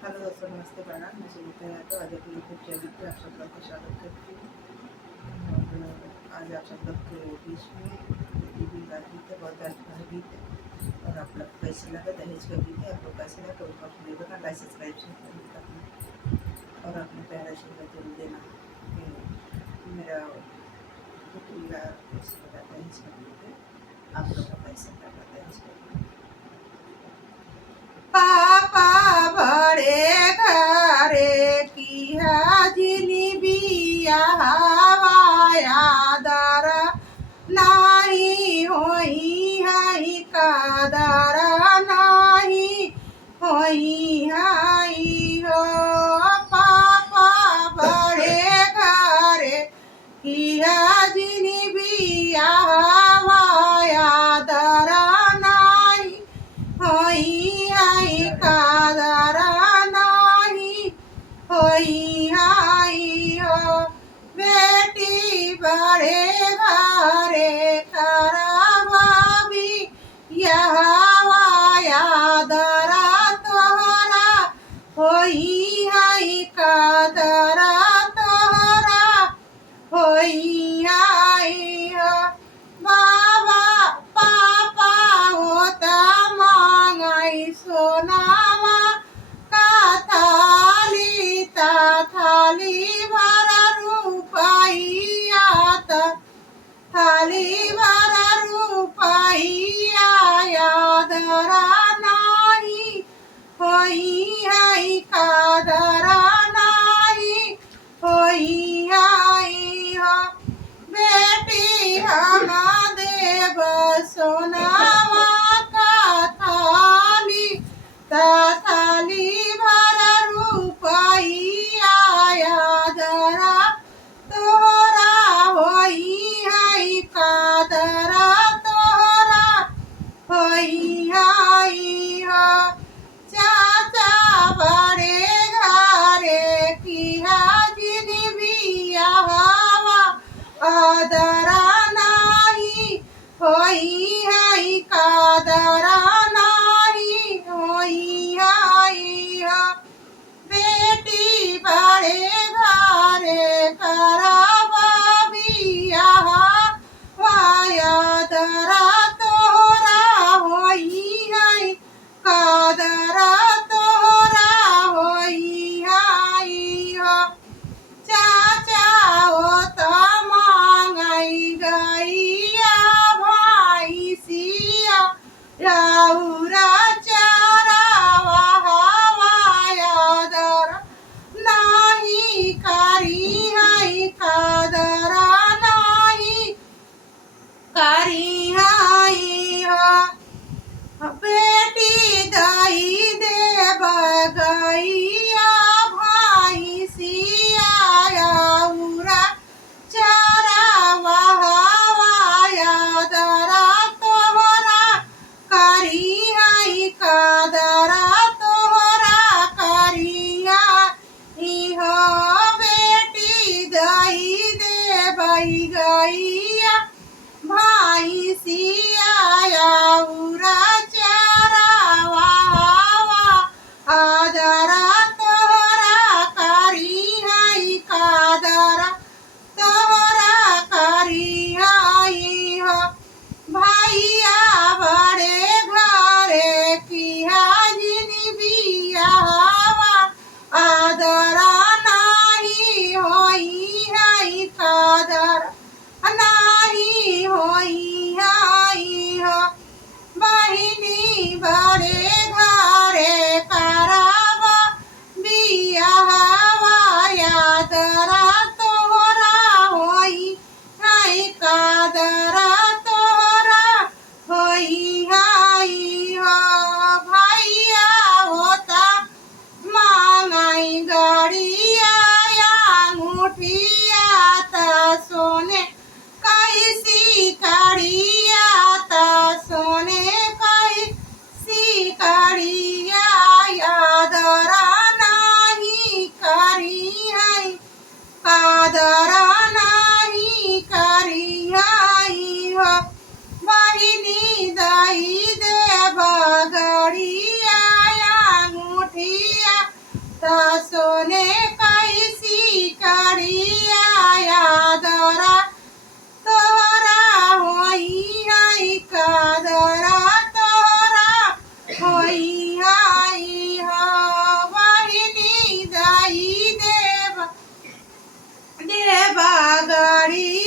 Hello दोस्तों, नमस्ते, प्रणाम। मैं सुनीता यादव आज अपने यूट्यूब चैनल पे आप सब लोग का स्वागत करती हूँ। और आज आप सब लोग के बीच में दीदी का गीत है, बहुत अच्छा गीत है। और आप लोग को कैसे लगा दहेज का गीत है, आप लोग कैसे लगा तो अपने बता, लाइक सब्सक्राइब शेयर करना और अपने प्यारा आशीर्वाद जरूर देना कि मेरा शुक्रिया कैसे लगा दहेज का गीत है, आप लोग का कैसे लगा दहेज का गीत। पापा बड़े घरे की हाजिनी बिया हवाया दर नाही होई हाई कादर नाही होई हाई हो। पापा बड़े घरे की हाजिनी बिया हवाया दर नाही होई हाई कादर नाही होई हाई हो। बेटी बड़े घरे करवावी यह वायादर तोहरा होई हाई कादर तोहरा होई हाई हो। बाबा पापा होता मांगाई सोनावा का थाली ता थाली भर रुपयात थाली भर रुपया यादरा नाही होई हाई कादरा नाही होई हाई हो। बेटी हम देव सोनावा का थाली थाली भर रुपया यादरा तोहरा होई हाई कादरा तोहरा होई हाई हो। चाचा बड़े घरे की हाजिरी बिया हवा आदरा नाही होई हाई कादरा नाही होई हाई दासोने कैसी करिया यादरा तोरा होई आई कादरा तोरा होई आई हो वाहिनी दाई देवा देवा गाड़ी